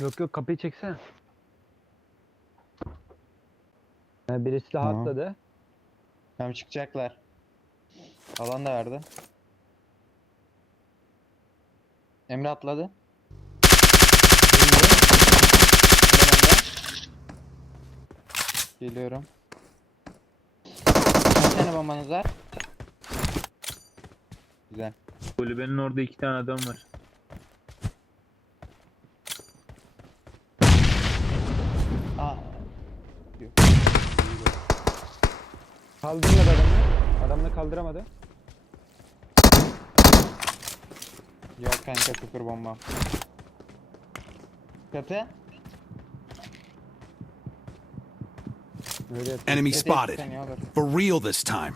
Yok yok kapıyı çeksene. Ee, birisi daha Tamam. atladı. Tamam çıkacaklar. Alan da verdi. Emre atladı. Geliyorum. Kaç tane bombanız var? Güzel. Kulübenin orada iki tane adam var. Aa. Yok. Kaldırmadı adamı. Adamını kaldıramadı. Yok kanka sıfır bomba. Öyle yapıyor. Enemy spotted. For real this time.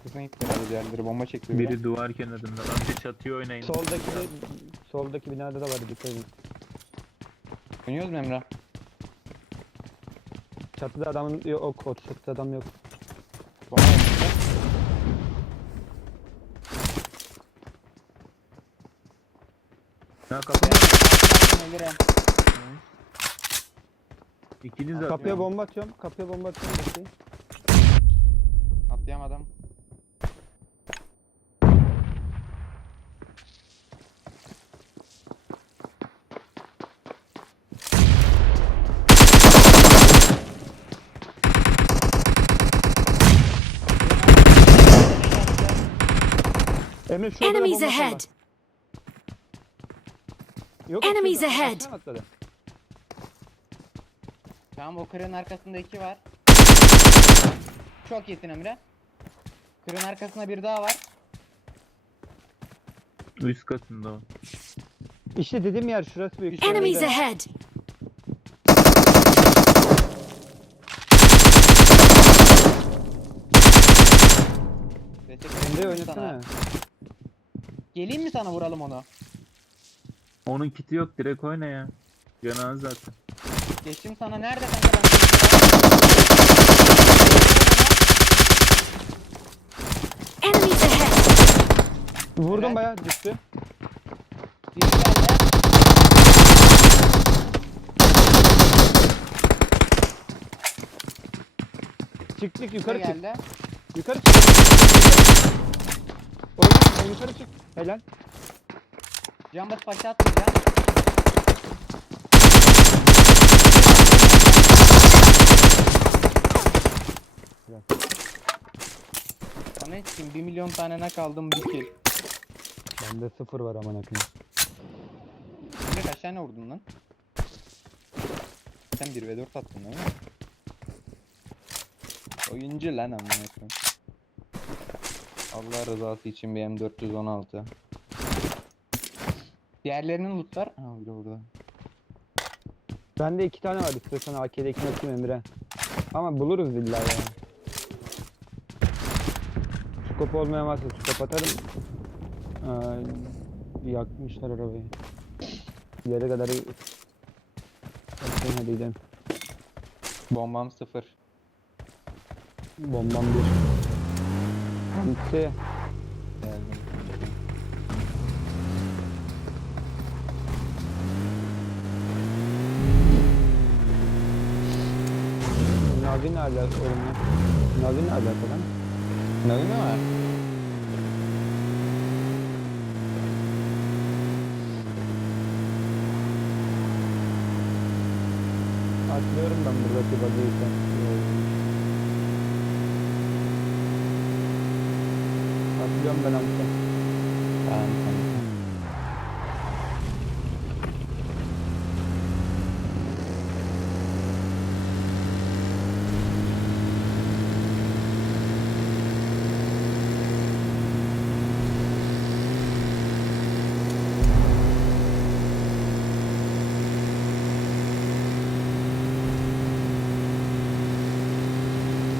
Arkasına gitti herhalde diğerleri bomba çekti biri. Biri duvar kenarında. Önce çatıyı oynayın. Soldaki de, soldaki binada da var dikkat edin. Oynuyoruz mu Emre? Çatıda adamın yok, o çatıda adam yok. Bomba. Ha kapıya. Ölürüm. İkiniz Kapıya Kapıya bomba atıyorum. Kapıya bomba atıyorum. Emre Enemies ahead! Yok, Enemies ahead. Aşağı atladı. Tamam o kırın arkasında iki var. Çok iyisin Emre. Kırın arkasında bir daha var. Üst katında o. İşte dediğim yer şurası büyük. Enemies ahead! Sana? oynasana. Geleyim mi sana vuralım onu? Onun kiti yok direkt oyna ya. Az zaten. Geçtim sana nerede kanka ben Enemies ahead! Vurdum bayağı düştü. Bir yukarı çık. geldi. Yukarı çık. Yukarı çık. Helal. Can bas paşa atmayacağım. Sana kim 1 milyon tane ne kaldım bir kill. Bende sıfır var aman akıyım. Emre kaç tane vurdun lan? Sen 1 ve 4 attın değil mi? Oyuncu lan amına koyayım. Allah rızası için bir M416. Diğerlerinin lootlar. Ha biri burada. Bende iki tane var istiyorsan AK'de iki atayım Emre. Ama buluruz illa ya. Skop olmayan varsa skop atarım. Ee, yakmışlar arabayı. İleri kadar hadi gidelim. Bombam 0. Bombam bir. Hamsi. Geldim. Navi ne alaka oğlum ya? Navi ne alaka lan? Ne var? Atlıyorum ben buradaki bagajı. Atlıyorum ben Hamsi. Tamam tamam.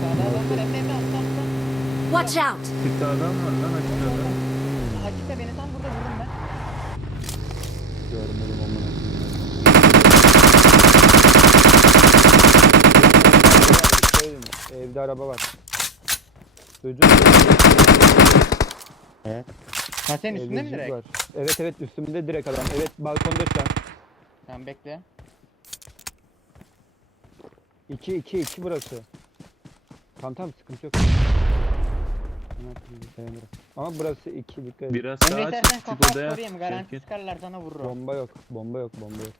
Sağda adam var Emre Emre atla atla. Watch out! Çıktı adam var lan aşağıda. Hakikaten beni tam burada vurdum ben. Görmedim amına koyayım. Evde araba var. Duydun mu? Evet. Ha senin üstünde mi Evde direkt? var. Evet evet üstümde direkt adam. Evet balkonda şu an. Tamam bekle. 2 2 2 burası. Tamam tamam sıkıntı yok. Hemen dayanırım. Ama burası 2 dikkat et. Biraz Emre sağa istersen çık çık kafa odaya. sorayım garanti Şevket. sıkarlar sana vururum. Bomba yok. Bomba yok. Bomba yok.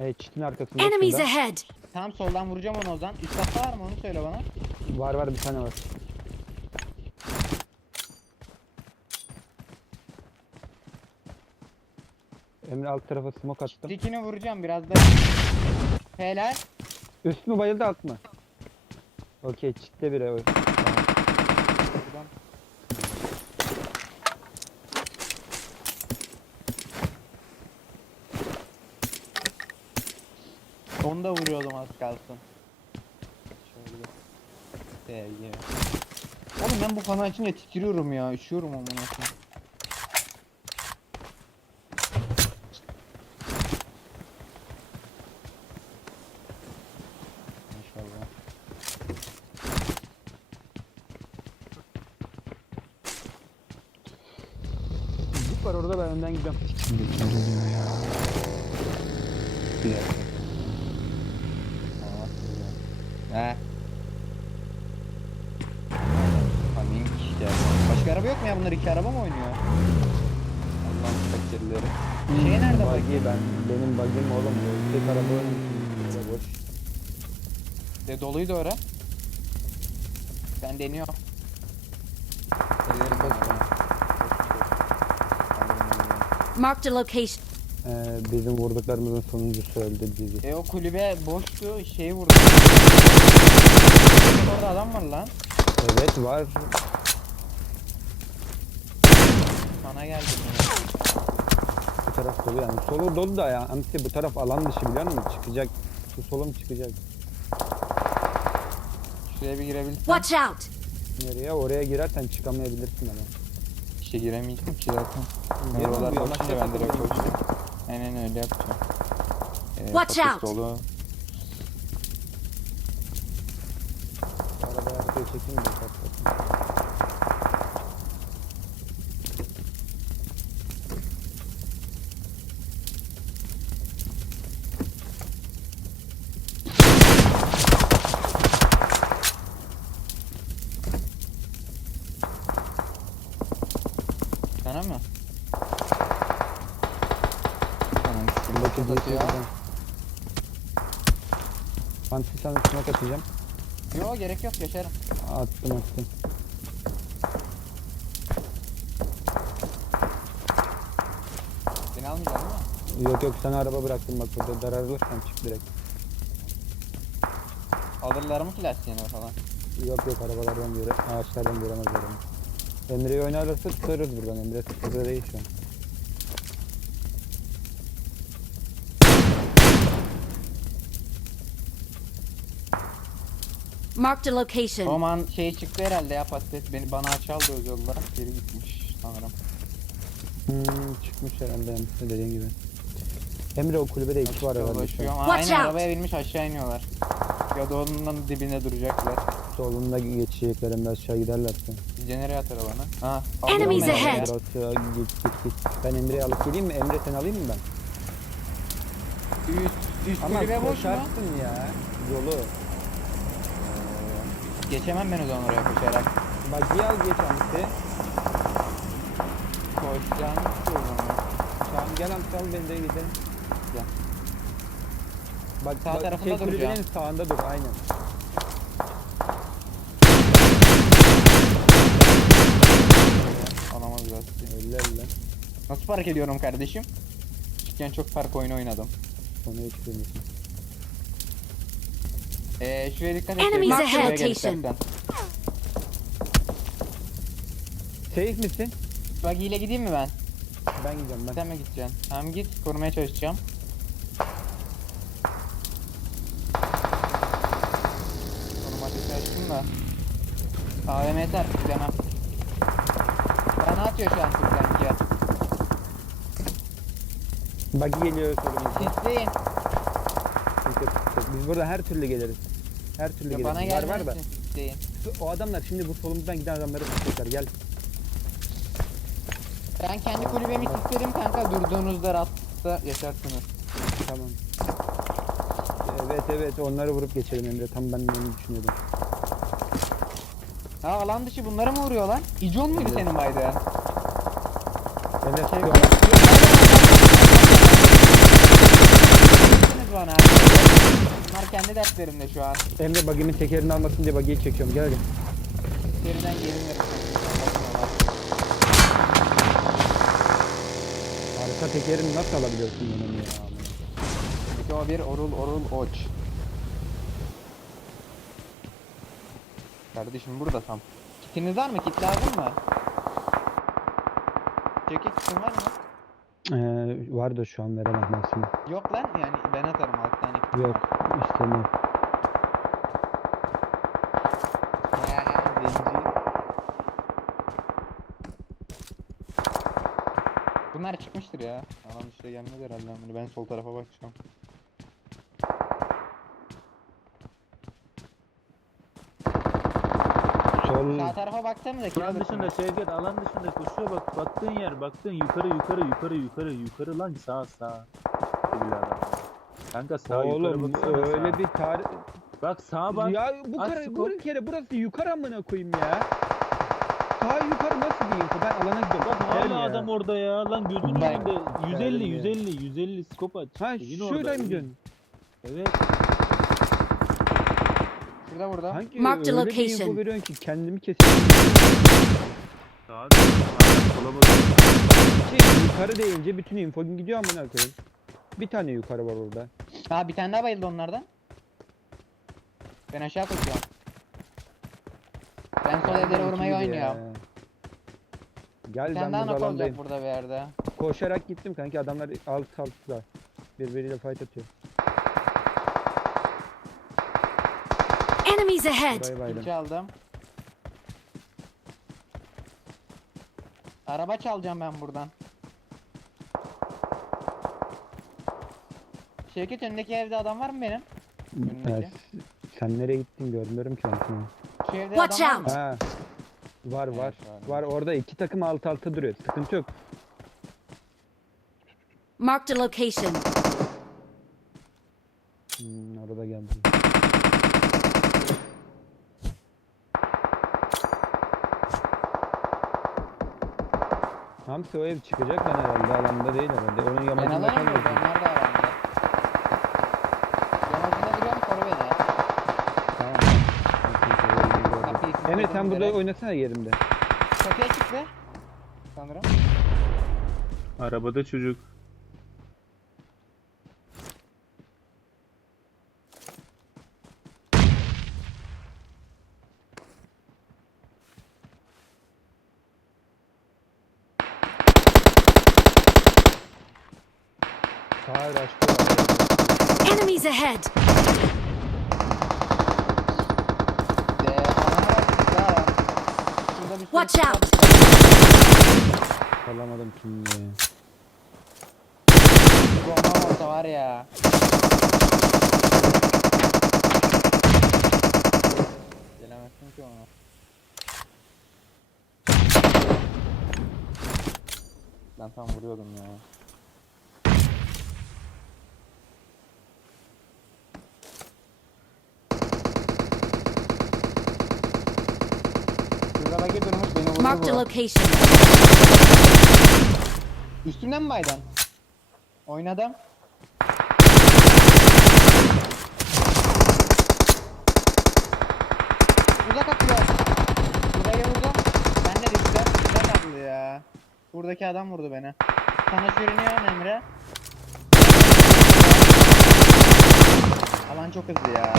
Evet çitin arkasında Enemies şurada. ahead! Tamam soldan vuracağım onu Ozan. Üst katta var mı onu söyle bana. Var var bir tane var. Emre alt tarafa smoke attım. Dikini vuracağım biraz da. Helal. Üst mü bayıldı alt mı? Okey çitte biri Onu da vuruyordum az kalsın. Şöyle. Sevgi. Oğlum ben bu kanı açınca titriyorum ya. Üşüyorum amına koyayım. Var orada ben önden gidiyorum. Bir dakika. He. Coming işte. Başka araba yok mu ya? Bunlar iki araba mı oynuyor? Allah'ın fakirleri. Şey nerede? Buggy ben benim buggy'm oğlum. bu. Tek araba önümüzde boş. De doluydu ora. Ben deniyorum. Ellerim boş. Marked a location. Ee, bizim vurduklarımızın sonuncusu öldü bizi. E o kulübe boştu. Şeyi vurdu. Orada adam var lan. Evet var. Sana geldi. Bu taraf dolu yani. Solu dolu da ya. Hamsi bu taraf alan dışı biliyor musun? Çıkacak. Şu solum çıkacak. Şuraya bir girebilsem. Watch out! Nereye? Oraya girersen çıkamayabilirsin ama. İşe giremeyeceğim ki zaten. Bu yamaçta boşunca ben direkt koştum. Aynen öyle yapacağım. Ee, Watch out. Dolu. Arabaya arkaya çekeyim de patlatayım. Sana mı? Tamam. Bundaki Atıyor. GT buradan. Hamsi sana smoke atacağım. Yo gerek yok yaşarım. Attım attım. Seni almayacağım mi? Yok yok sana araba bıraktım bak burada dararırsan çık direkt. Alırlar mı ki lastiğini falan? Yok yok arabalardan göre ağaçlardan göremezler onu. Emre'yi oynarlarsa tutarız buradan Emre sıkıntı değil şu an. Marked a location. Roman şey çıktı herhalde ya patates beni bana açaldı öz yolda. Geri gitmiş sanırım. Hmm, çıkmış herhalde Emre dediğin gibi. Emre o kulübede iki var herhalde şu an. ama Watch aynı out. arabaya binmiş aşağı iniyorlar. Ya da onun dibinde duracaklar. Solunda geçecekler Emre aşağı giderlerse. Jeneratör bana. Ha. Enemies ben ahead. ya. Burası git git git. Ben Emre'yi alıp geleyim mi? Emre sen alayım mı ben? Üst, üst Ama kulübe boş mu? koşarsın ya. Yolu. Geçemem ben o zaman oraya koşarak. Bak bir al geç Hamsi. Koşacağım. Tamam gel Hamsi al beni de gidelim. Gel. Bak, Sağ tarafında şey, kulübenin duracağım. sağında dur aynen. Alamaz. Nasıl fark ediyorum kardeşim? Küçükken çok park oyunu oynadım. Onu hiç bilmiyorsun. Ee, şuraya dikkat et. Enemies Şuraya ahead. gel istersen. Safe misin? Bak ile gideyim mi ben? Ben gidiyorum ben. Sen mi gideceksin? Tamam git. Korumaya çalışacağım. Koruma ateşi açtım da. AVM yeter. Gidemem. Bana atıyor şu an Türk'ten ya. Buggy geliyor sıkıntı yok. Biz burada her türlü geliriz. Her türlü Ya bana var var da. sisleyin. O adamlar şimdi bu solumuzdan giden adamları tutacaklar. Gel. Ben kendi kulübemi sislerim kanka durduğunuzda rahatsızsa yaşarsınız. Tamam. Evet evet onları vurup geçelim Emre. Tam ben de onu düşünüyordum. Ha alan dışı bunları mı vuruyor lan? İcon muydu Evet. senin baydığın? Emre Şey, sıkıyor. bana Bunlar kendi dertlerinde şu an. Emre buggy'min tekerini almasın diye buggy'yi çekiyorum. Gel hadi. Geriden gelinirim. Arka tekerini nasıl alabiliyorsun bunu ya? Peki o bir orul orul oç. Kardeşim burada tam. Kitiniz var mı? Kit lazım mı? Çekik kitin var mı? Ee, vardı şu an veremem ben sana. Yok lan yani ben atarım 6 tane kitim Yok zenci. Bunlar çıkmıştır ya. Alan işte gelmedi herhalde. amına. Ben sol tarafa bakacağım. Sol Sağ tarafa kim Alan dışında Şevket alan dışında koşuyor bak baktığın yer baktığın yukarı yukarı yukarı yukarı yukarı lan sağ sağ. Adam. Kanka sağ yukarı Oğlum baksana öyle sağa. bir tarih... Bak sağa bak. Ya bu kere, skop. bu kere burası yukarı amına koyayım ya. Daha yukarı nasıl bir info? Ben alana gidiyorum. Bak hala ya. adam orada ya lan gözünün Ben- önünde 150 ya. 150 150 skop aç. Ha şurada orada, mı evin. diyorsun? Evet. Şurada burada. Hangi Marked öyle bir info location. veriyorsun ki kendimi kesiyorum. Sağa dön. Hala sola bak. Şey, yukarı deyince bütün info gidiyor amına koyayım. Bir tane yukarı var orada. Ha bir tane daha bayıldı onlardan. Ben aşağı koşuyorum. Ben sol evlere vurmayı oynuyorum. ya. Gel Bir ben tane daha burada olacak alandayım. burada bir yerde. Koşarak gittim kanki adamlar alt altılar. Birbiriyle fight atıyor. Enemies ahead! Baydım. Aldım. Araba çalacağım ben buradan. Şevket önündeki evde adam var mı benim? Önündeki. Evet. Sen nereye gittin görmüyorum ki ben seni. Şu evde Watch adam var mı? out. Ha. Var var. Evet, Var orada iki takım alt alta duruyor. Sıkıntı yok. Marked a location. Hmm, orada geldi. Hamsi o ev çıkacak lan herhalde alanda değil herhalde. Onun Ben yamacında kalmıyor. onlar da alanda. Yamacında duruyorum koru beni. Tamam. Kapıyı Emre kilitledim sen burada oynasana yerimde. Kapıya çıktı. Sanırım. Arabada çocuk. Sağa uğraştı. Enemies ahead! Ee, alana baktık daha var. Şurada bir sürü Watch out! Salamadım şimdi. Bir bombam olsa var ya. Gelemezsin ki ona. Ben tam vuruyordum ya. Şurada bagi durmuş beni vurdu Marked a location. Üstümden mi baydan? Oynadım. Uzak atıyor. Burayı vurdum. Ben de düştüm. Uzak atıldı ya. Buradaki adam vurdu beni. Sana sürünüyor Emre. Alan çok hızlı ya.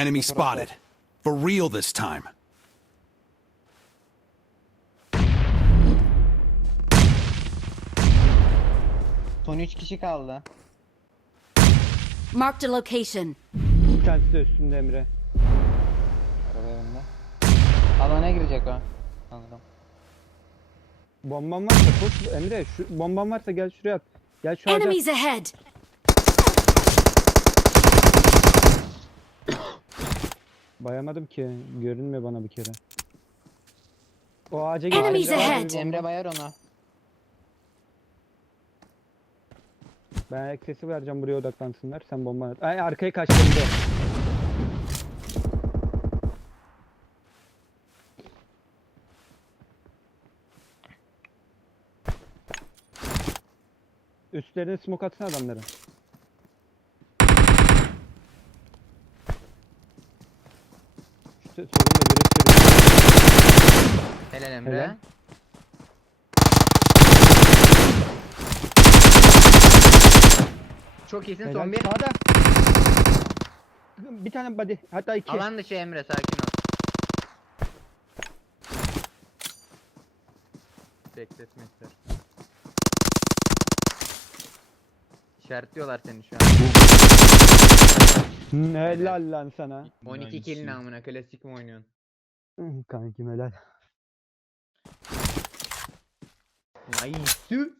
Enemy spotted. For real this time. Son 3 kişi kaldı. Marked a location. Bir tanesi de üstünde Emre. evinde. Alana girecek o. Sanırım. Bomban varsa koş Emre şu bomban varsa gel şuraya at. Gel şu ağaca. Enemies ahead! Bayamadım ki. Görünmüyor bana bir kere. O ağaca. Enemies Emre, ahead. Emre bayar ona. Ben ayak sesi vereceğim buraya odaklansınlar. Sen bomba at. Ay arkaya kaç Emre. Üstlerine smoke atsın adamların. Sorun da biri sürüyor. Helal Emre. Helal. Çok iyisin Helal. son bir. Sağda. Bir tane body. Hatta iki. Alan dışı Emre sakin ol. Bekletmekler. İşaretliyorlar seni şu an. Helal lan sana. 12 kill namına klasik mi oynuyorsun? Kankim helal. Nice.